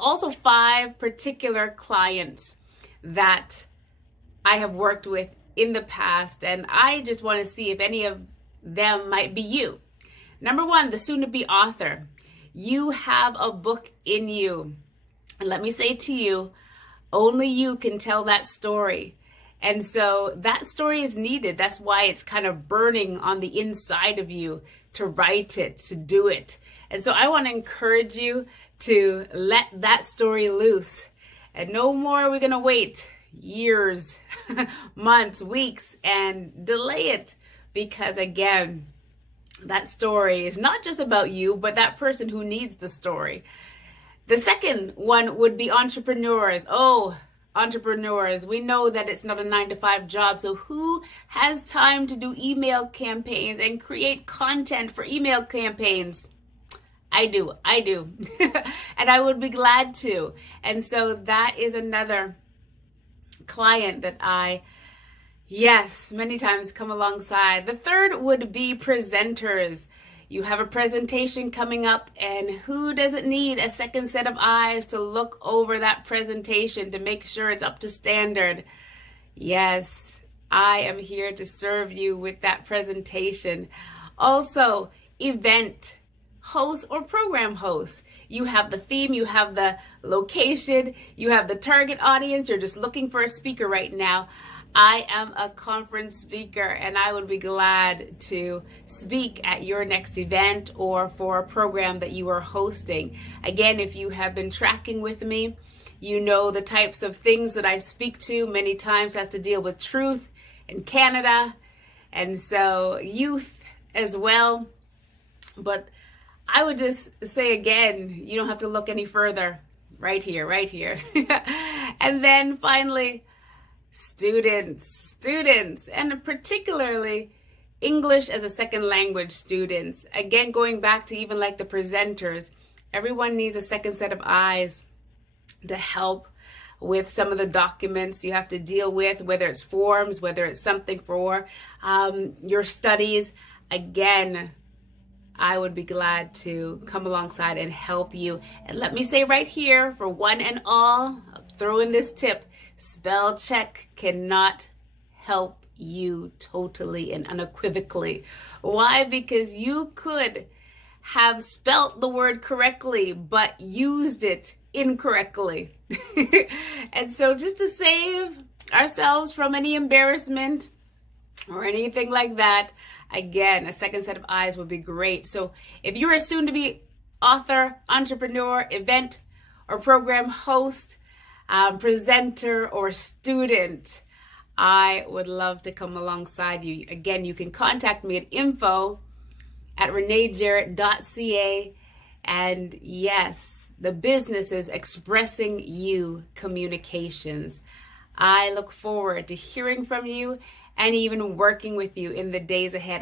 also 5 particular clients that I have worked with in the past, and I just want to see if any of them might be you. Number 1, the soon-to-be author. You have a book in you. And let me say to you, only you can tell that story. And so that story is needed. That's why it's kind of burning on the inside of you to write it, to do it. And so I want to encourage you to let that story loose. And no more are we going to wait years, months, weeks, and delay it. Because again, that story is not just about you, but that person who needs the story. The second one would be entrepreneurs. Oh, entrepreneurs. We know that it's not a 9-to-5 job. So who has time to do email campaigns and create content for email campaigns? I do. And I would be glad to. And so that is another client that I, yes, many times come alongside. The third would be presenters. You have a presentation coming up, and who doesn't need a second set of eyes to look over that presentation to make sure it's up to standard? Yes, I am here to serve you with that presentation. Also, event host or program host. You have the theme, you have the location, you have the target audience. You're just looking for a speaker right now. I am a conference speaker, and I would be glad to speak at your next event or for a program that you are hosting. Again, if you have been tracking with me, you know the types of things that I speak to many times has to deal with truth in Canada, and so youth as well. But I would just say again, you don't have to look any further. Right here. And then finally, students, and particularly English as a second language students. Again, going back to even like the presenters, everyone needs a second set of eyes to help with some of the documents you have to deal with, whether it's forms, whether it's something for your studies. Again, I would be glad to come alongside and help you. And let me say right here, for one and all, I'll throw in this tip: spell check cannot help you totally and unequivocally. Why? Because you could have spelt the word correctly, but used it incorrectly. And so just to save ourselves from any embarrassment or anything like that, again, a second set of eyes would be great. So if you're a soon-to-be author, entrepreneur, event or program host, presenter or student, I would love to come alongside you. Again, you can contact me at info@renaejarrett.ca. And yes, the business is Expressing You Communications. I look forward to hearing from you and even working with you in the days ahead.